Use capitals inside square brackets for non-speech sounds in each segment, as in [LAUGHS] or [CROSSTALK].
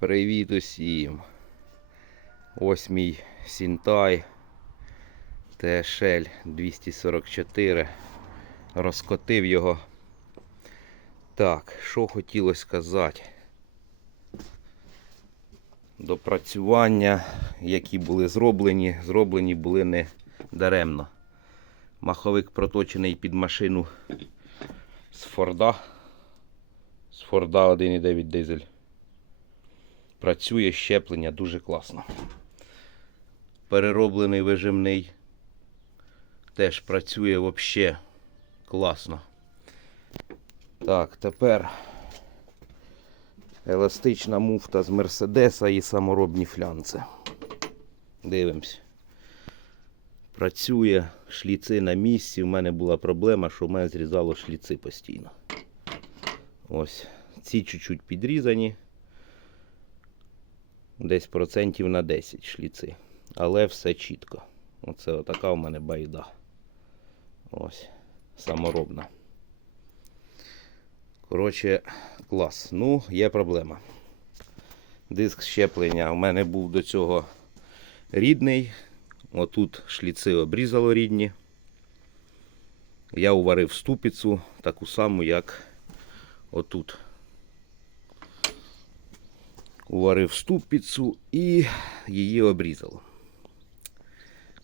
Привіт усім. Ось мій Сінтай ТШЛ 244. Розкотив його. Так, що хотілося сказати. Допрацювання, які були зроблені, зроблені були не даремно. Маховик проточений під машину з Форда. З Форда 1,9 дизель. Працює щеплення дуже класно. Перероблений вижимний. Теж працює взагалі класно. Так, тепер еластична муфта з Мерседеса і саморобні флянці. Дивимось. Працює шліци на місці. У мене була проблема, що в мене зрізало шліци постійно. Ось. Ці чуть-чуть підрізані. Десь процентів на 10 шліци. Але все чітко. Оце отака у мене байда. Ось. Саморобна. Коротше, клас. Ну, є проблема. Диск щеплення у мене був до цього рідний. Отут шліци обрізало рідні. Я уварив ступицю, таку саму, як отут. Уварив ступицю і її обрізало.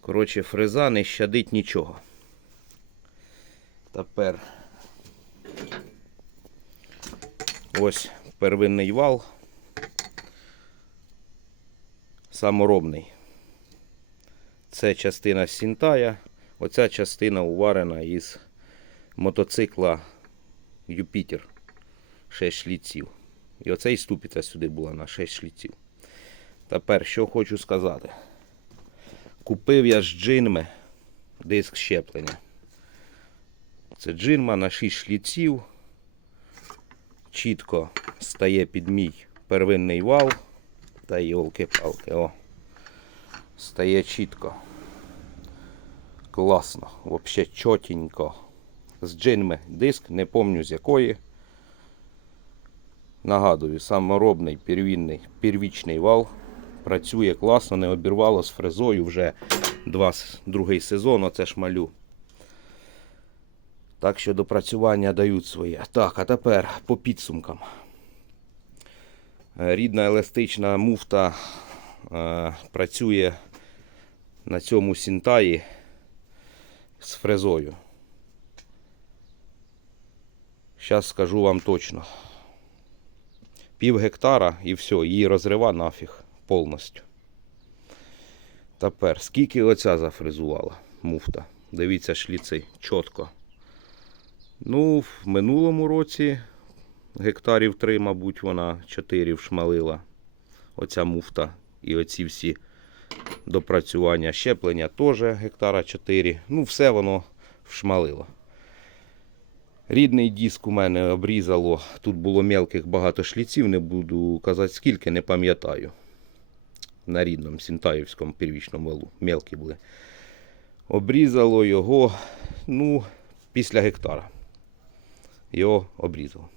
Коротше, фреза не щадить нічого. Тепер ось первинний вал. Саморобний. Це частина Сінтая. Оця частина уварена із мотоцикла Юпітер. 6 шліців. І оцей ступиця сюди була на 6 шліців. Тепер що хочу сказати. Купив я з джинми диск щеплення. Це джинма на 6 шліців. Чітко стає під мій первинний вал. Та йолки-палки. О. Стає чітко. Класно. Взагалі чотенько. З джинми диск, не пам'ятаю з якої. Нагадую, саморобний первинний, первічний вал. Працює класно, не обірвало з фрезою вже два, другий сезон, оце ж малю. Так що допрацювання дають своє. Так, а тепер по підсумкам. Е, Рідна еластична муфта е, працює на цьому сінтаї з фрезою. Зараз скажу вам точно. Пів гектара і все, її розрива нафіг повністю. Тепер, скільки оця зафрезувала муфта? Дивіться, шліци, чітко. Ну, в минулому році гектарів 3, мабуть, вона 4 вшмалила. Оця муфта і оці всі допрацювання щеплення теж гектара 4. Ну, все воно вшмалило. Рідний диск у мене обрізало. Тут було мелких багато шліців, не буду казати скільки, не пам'ятаю. На рідному Сінтаївському первічному валу. Мелкі були. Обрізало його, ну, після гектара. Його обрізало.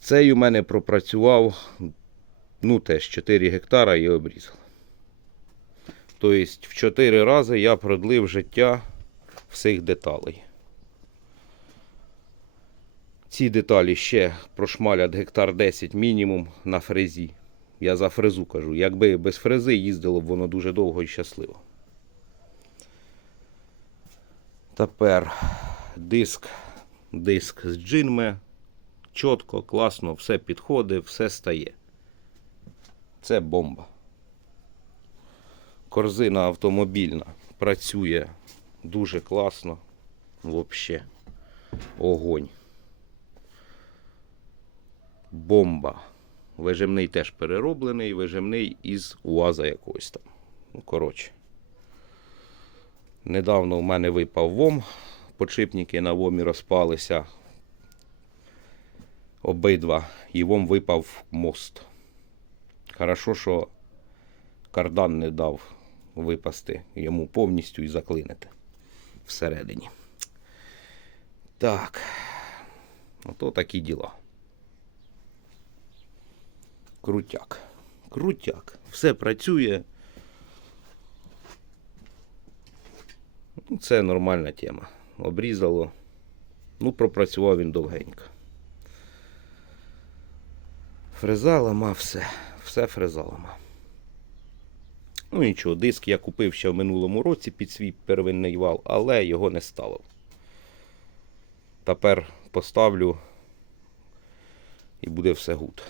Цей у мене пропрацював, ну теж 4 гектара і обрізав. Тобто в 4 рази я продлив життя всіх деталей. Ці деталі ще прошмалять гектар 10 мінімум на фрезі. Я за фрезу кажу. Якби без фрези їздило б воно дуже довго і щасливо. Тепер диск, диск з джинми. Чітко, класно, все підходить, все стає. Це бомба. Корзина автомобільна працює дуже класно. Взагалі. Огонь. Бомба. Вижимний теж перероблений, вижимний із УАЗа якогось там. Ну, коротше. Недавно у мене випав ВОМ. Подшипники на ВОМі розпалися. Обидва. І ВОМ випав мост. Хорошо, що кардан не дав випасти йому повністю і заклинити всередині. Так. Ото такі діла. Крутяк. Крутяк. Все працює. Ну, Це нормальна тема. Обрізало. Ну, пропрацював він довгенько. Фреза ламав все. Все фреза ламав. Ну нічого, диск я купив ще в минулому році під свій первинний вал, але його не ставив. Тепер поставлю і буде все гуд.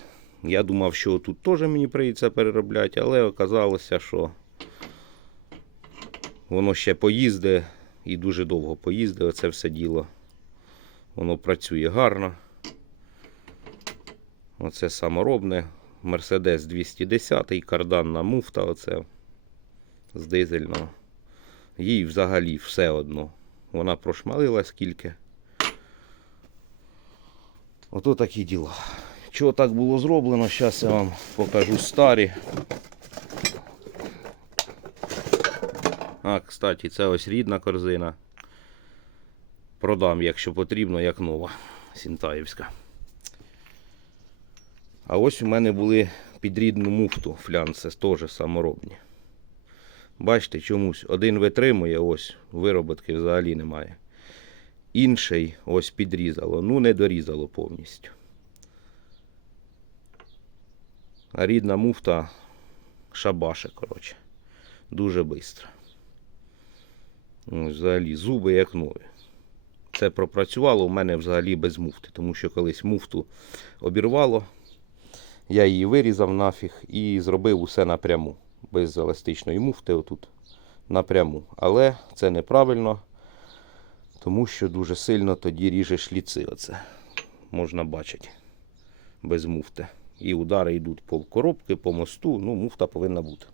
Я думав, що тут теж мені прийдеться переробляти, але оказалося, що воно ще поїзде і дуже довго поїзде, оце все діло. Воно працює гарно. Оце саморобне. Мерседес 210, карданна муфта, оце з дизельного. Їй взагалі все одно. Вона прошмалила скільки. Ото такі діла. Чого так було зроблено, зараз я вам покажу старі. А, кстати, це ось рідна корзина. Продам, якщо потрібно, як нова. Сінтаївська. А ось у мене були під рідну муфту флянси, теж саморобні. Бачите, чомусь один витримує, ось вироботки взагалі немає. Інший ось підрізало, ну не дорізало повністю. А рідна муфта шабаше, коротше. Дуже швидко. Взагалі, зуби як нові. Це пропрацювало у мене взагалі без муфти, тому що колись муфту обірвало. Я її вирізав нафіг і зробив усе напряму. Без еластичної муфти отут напряму. Але це неправильно, тому що дуже сильно тоді ріже шліци. Оце можна бачити без муфти. І удари йдуть по коробки, по мосту. Ну, муфта повинна бути.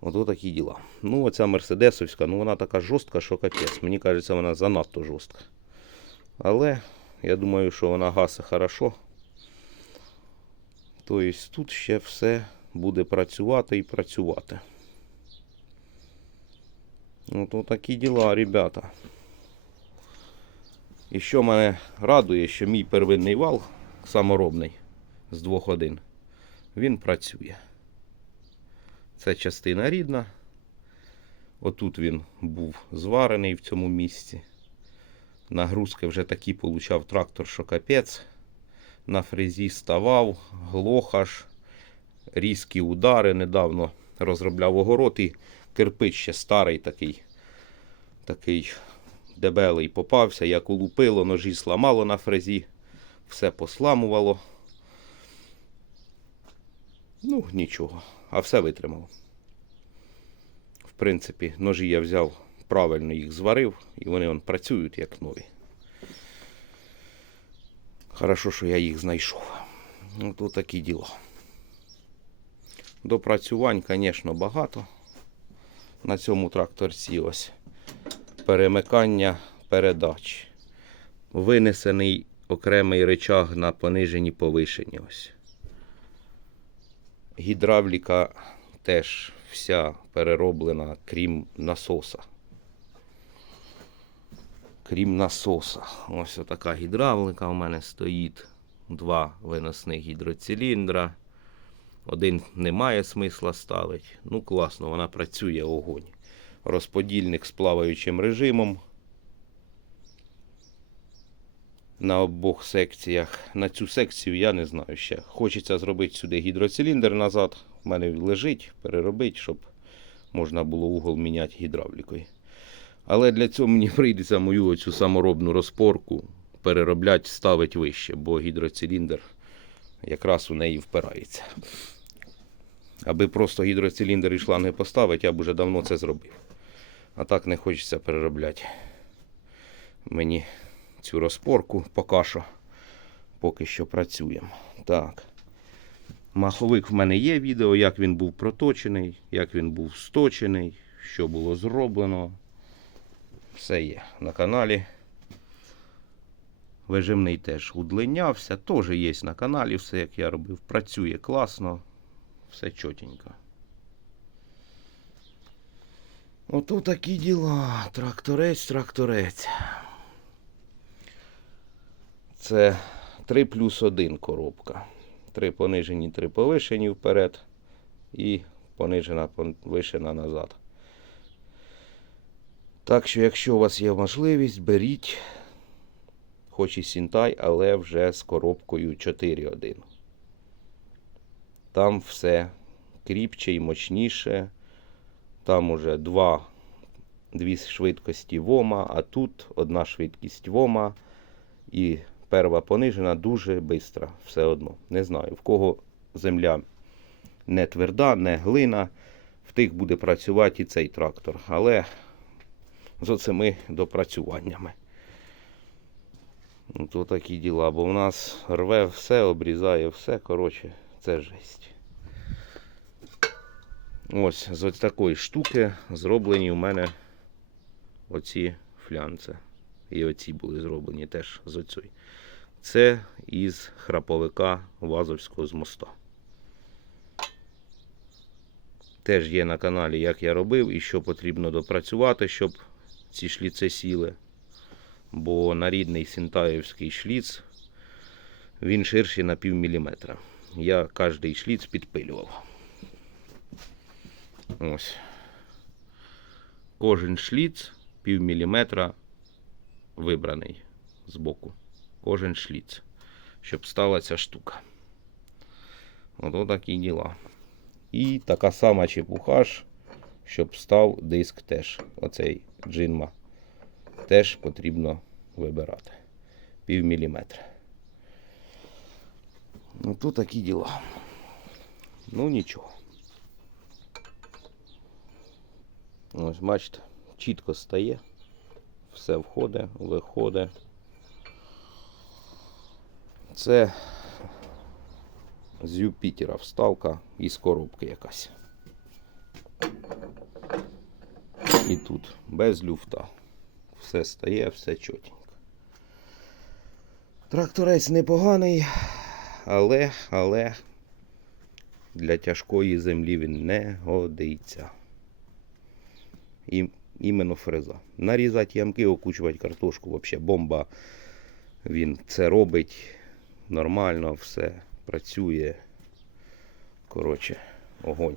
Ото такі діла. Ну, оця мерседесовська, ну вона така жорстка, що капець. Мені кажеться, вона занадто жорстка. Але я думаю, що вона гасе хорошо. Тобто тут ще все буде працювати і працювати. Ну, то такі діла, ребята. І що мене радує, що мій первинний вал саморобний з 2.1, він працює. Це частина рідна. Отут він був зварений в цьому місці. Нагрузки вже такі получав трактор, що капець. На фрезі ставав, глохаш, різкі удари. Недавно розробляв огород і кирпич ще старий такий, такий дебелий попався, як улупило, ножі сламало на фрезі, все посламувало. Ну, нічого, а все витримав. В принципі, ножі я взяв, правильно їх зварив, і вони вон, працюють як нові. Хорошо, що я їх знайшов. Ну, то такі діла. Допрацювань, звісно, багато. На цьому тракторці ось перемикання передач. Винесений окремий речаг на пониженні повишенні. Ось. Гідравліка теж вся перероблена, крім насоса. Крім насоса. Ось така гідравлика у мене стоїть. Два виносних гідроциліндра. Один немає смисла ставити. Ну, класно, вона працює огонь. Розподільник з плаваючим режимом. На обох секціях. На цю секцію я не знаю ще. Хочеться зробити сюди гідроциліндр назад. У мене лежить, переробити, щоб можна було угол міняти гідравлікою. Але для цього мені прийдеться мою оцю саморобну розпорку переробляти, ставити вище, бо гідроциліндр якраз у неї впирається. Аби просто гідроциліндр і шланги поставити, я б уже давно це зробив. А так не хочеться переробляти мені цю розпорку поки що. Поки що працюємо. Так. Маховик в мене є відео, як він був проточений, як він був сточений, що було зроблено. Все є на каналі. Вижимний теж удлинявся, теж є на каналі, все як я робив. Працює класно, все чотенько. Ото такі діла. Тракторець, тракторець. Це 3 плюс 1 коробка. Три понижені, три повишені вперед. І понижена, повишена назад. Так що, якщо у вас є можливість, беріть, хоч і Сінтай, але вже з коробкою 4.1. Там все кріпче і мощніше. Там уже два, дві швидкості ВОМа, а тут одна швидкість ВОМа. І перва понижена дуже швидко. Все одно. Не знаю, в кого земля не тверда, не глина, в тих буде працювати і цей трактор. Але з оцими допрацюваннями. Ну, то такі діла, бо в нас рве все, обрізає все. Коротше, це жесть. Ось з ось такої штуки зроблені у мене оці флянці. І оці були зроблені теж з оцю. Це із храповика Вазовського з моста. Теж є на каналі, як я робив і що потрібно допрацювати, щоб ці шліци сіли. Бо на рідний синтаївський шліц він ширший на пів міліметра. Я кожний шліц підпилював. Ось. Кожен шліц пів міліметра вибраний з боку. Кожен шліц. Щоб стала ця штука. Ото такі діла. І така сама чепухаш, щоб став диск теж. Оцей джинма. Теж потрібно вибирати. Пів міліметра. Ну то такі діла. Ну нічого. Ось, бачите, чітко стає. Все входить, виходить. Це з Юпітера вставка із коробки якась. І тут без люфта. Все стає, все чотенько. Тракторець непоганий, але, але для тяжкої землі він не годиться. І іменно фреза. Нарізати ямки, окучувати картошку, взагалі бомба. Він це робить нормально, все працює. Коротше, огонь.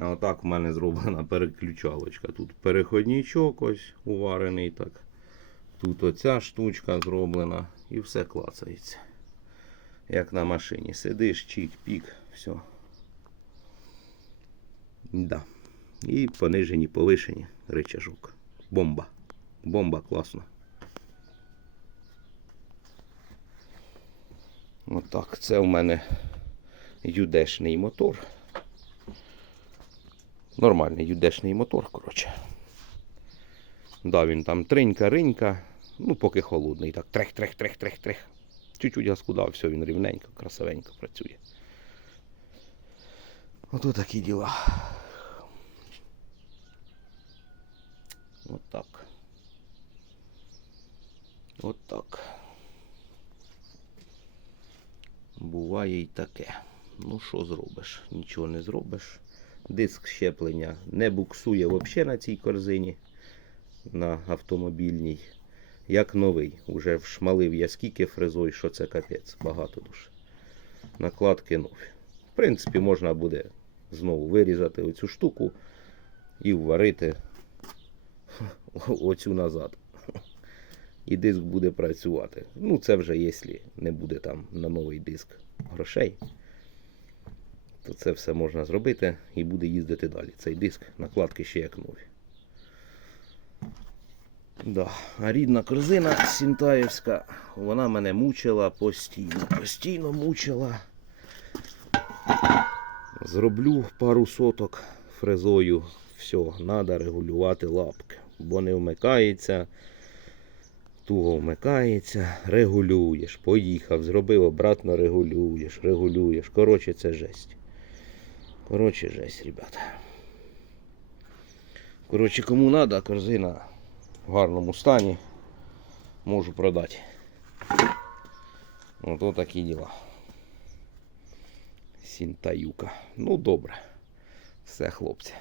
Отак в мене зроблена переключалочка. Тут переходничок ось уварений так. Тут оця штучка зроблена і все клацається. Як на машині. Сидиш, чик-пік, все. Да. І понижені, повишені рычажок. Бомба. Бомба класна. Отак. Це у мене юдешний мотор. Нормальний юдешний мотор, коротше. Да, він там тринька-ринька. Ну, поки холодний. Так, трех, трех, трех, трех, трех. Чуть-чуть я скудав, все, він рівненько, красивенько працює. Ото такі діла. От так. От так. Буває і таке. Ну, що зробиш? Нічого не зробиш. Диск щеплення не буксує взагалі на цій корзині на автомобільній. Як новий. Уже вшмалив я скільки фрезой, що це капець. Багато дуже. Накладки нові. В принципі, можна буде знову вирізати оцю штуку і вварити [LAUGHS] оцю назад. І диск буде працювати. Ну, це вже якщо не буде там на новий диск грошей, то це все можна зробити і буде їздити далі. Цей диск, накладки ще як нові. Да. А рідна корзина Сінтаївська, вона мене мучила постійно. Постійно мучила. Зроблю пару соток фрезою. Все, треба регулювати лапки, бо не вмикається, туго вмикається, регулюєш. Поїхав, зробив, обратно регулюєш, регулюєш. Коротше, це жесть. Коротше, жесть, ребята. Коротше, кому треба, корзина в гарному стані. Можу продати. Ото такі діла. Сінтаюка. Ну, добре. Все, хлопці.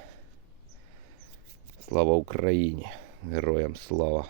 Слава Україні! Героям слава!